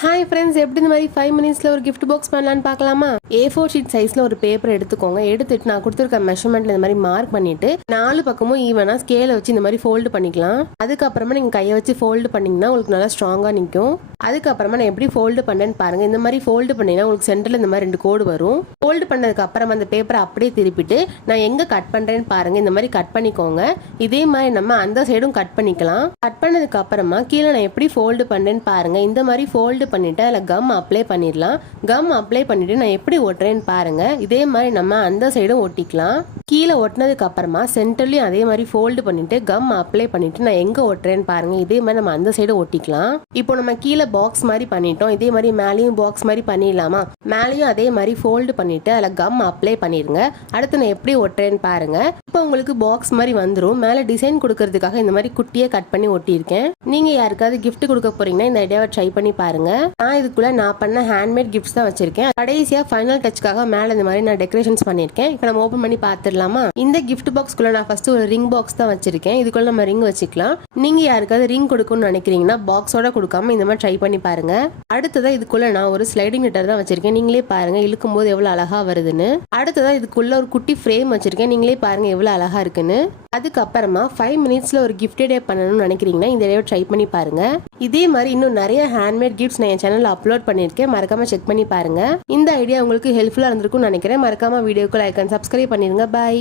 Hi friends, எப்படி இந்த மாதிரி 5 மினிட்ஸில் ஒரு கிஃப்ட் பாக்ஸ் பண்ணலான்னு பார்க்கலாமா? A4 ஷீட் சைஸில் ஒரு பேப்பர் எடுத்துக்கோங்க. எடுத்துட்டு நான் கொடுத்துருக்க மெஷர்மெண்ட்டில் இந்த மாதிரி மார்க் பண்ணிவிட்டு 4 பக்கமும் ஈவனாக ஸ்கேலை வச்சு இந்த மாதிரி ஃபோல்டு பண்ணிக்கலாம். அதுக்கப்புறமா நீங்கள் கையை வச்சு ஃபோல்டு பண்ணிங்கன்னா உங்களுக்கு நல்லா ஸ்ட்ராங்காக நிற்கும். அதுக்கப்புறமா நான் எப்படி ஃபோல்டு பண்ணேன்னு பாருங்கள். இந்த மாதிரி ஃபோல்டு பண்ணிங்கன்னா உங்களுக்கு சென்டரில் இந்த மாதிரி 2 கோடு வரும். ஃபோல்டு பண்ணதுக்கு அப்புறமா அந்த பேப்பரை அப்படியே திருப்பிட்டு நான் எங்கே கட் பண்ணுறேன்னு பாருங்கள். இந்த மாதிரி கட் பண்ணிக்கோங்க. இதே மாதிரி நம்ம அந்த சைடும் கட் பண்ணிக்கலாம். கட் பண்ணதுக்கு அப்புறமா கீழே நான் எப்படி ஃபோல்டு பண்ணேன்னு பாருங்கள். இந்த மாதிரி ஃபோல்டு பண்ணிட்டு அதில் கம் அப்ளை பண்ணிடலாம். கம் அப்ளை பண்ணிட்டு நான் எப்படி ஒட்டுறேன்னு பாருங்க. இதே மாதிரி நம்ம அந்த சைடும் ஒட்டிக்கலாம். கீழே ஒட்டினதுக்கு அப்புறமா சென்டர்லயும் அதே மாதிரி ஃபோல்டு பண்ணிட்டு கம் அப்ளை பண்ணிட்டு நான் எங்க ஒட்டுறேன்னு பாருங்க. இதே மாதிரி நம்ம அந்த சைடு ஒட்டிக்கலாம். இப்போ நம்ம கீழே பாக்ஸ் மாதிரி பண்ணிட்டோம். இதே மாதிரி மேலேயும் பாக்ஸ் மாதிரி பண்ணிடலாமா? மேலேயும் அதே மாதிரி ஃபோல்டு பண்ணிட்டு அதில் கம் அப்ளை பண்ணிருங்க. அடுத்து நான் எப்படி ஒட்டுறேன்னு பாருங்க. இப்போ உங்களுக்கு பாக்ஸ் மாதிரி வந்துடும். மேலே டிசைன் கொடுக்கறதுக்காக இந்த மாதிரி குட்டியை கட் பண்ணி ஒட்டியிருக்கேன். நீங்க யாருக்காவது கிஃப்ட் கொடுக்க போறீங்கன்னா இந்த ஐடியாவை ட்ரை பண்ணி பாருங்க. நான் இதுக்குள்ள நான் பண்ண ஹேண்ட்மேட் கிஃப்ட்ஸ் தான் வச்சிருக்கேன். கடைசியா ஃபைனல் டச்சுக்காக மேலே இந்த மாதிரி நான் டெக்கரேஷன்ஸ் பண்ணிருக்கேன். இப்போ நம்ம ஓபன் பண்ணி பார்த்துடலாமா? இந்த கிஃப்ட் பாக்ஸ்க்குள்ள நான் ஃபர்ஸ்ட் ஒரு ரிங் பாக்ஸ் தான் வச்சிருக்கேன். இதுக்குள்ள நம்ம ரிங் வச்சுக்கலாம். நீங்க யாருக்காவது ரிங் கொடுக்கணும்னு நினைக்கிறீங்கன்னா பாக்ஸோட கொடுக்காம இந்த மாதிரி ட்ரை பண்ணி பாருங்க. அடுத்ததா இதுக்குள்ள நான் ஒரு ஸ்லைடிங் லிட்டர் தான் வச்சிருக்கேன். நீங்களே பாருங்க இழுக்கும் போது எவ்வளவு அழகா வருதுன்னு. அடுத்ததா இதுக்குள்ள ஒரு குட்டி ஃப்ரேம் வச்சிருக்கேன். நீங்களே பாருங்க எவ்வளவு அழகா இருக்குன்னு. அதுக்கப்புறமா 5 மினிட்ஸ்ல ஒரு கிஃப்ட் டே பண்ணணும்னு நினைக்கிறீங்கன்னா இந்த டேவை ட்ரை பண்ணி பாருங்க. இதே மாதிரி இன்னும் நிறைய ஹேண்ட்மேட் கிஃப்ட்ஸ் நான் என் சேனல்ல அப்லோட் பண்ணிருக்கேன். மறக்காம செக் பண்ணி பாருங்க. இந்த ஐடியா உங்களுக்கு ஹெல்ப்ஃபுல்லா இருந்திருக்கும்னு நினைக்கிறேன். மறக்காம வீடியோக்கு லைக் அண்ட் சப்ஸ்கிரைப் பண்ணிருங்க. பாய்.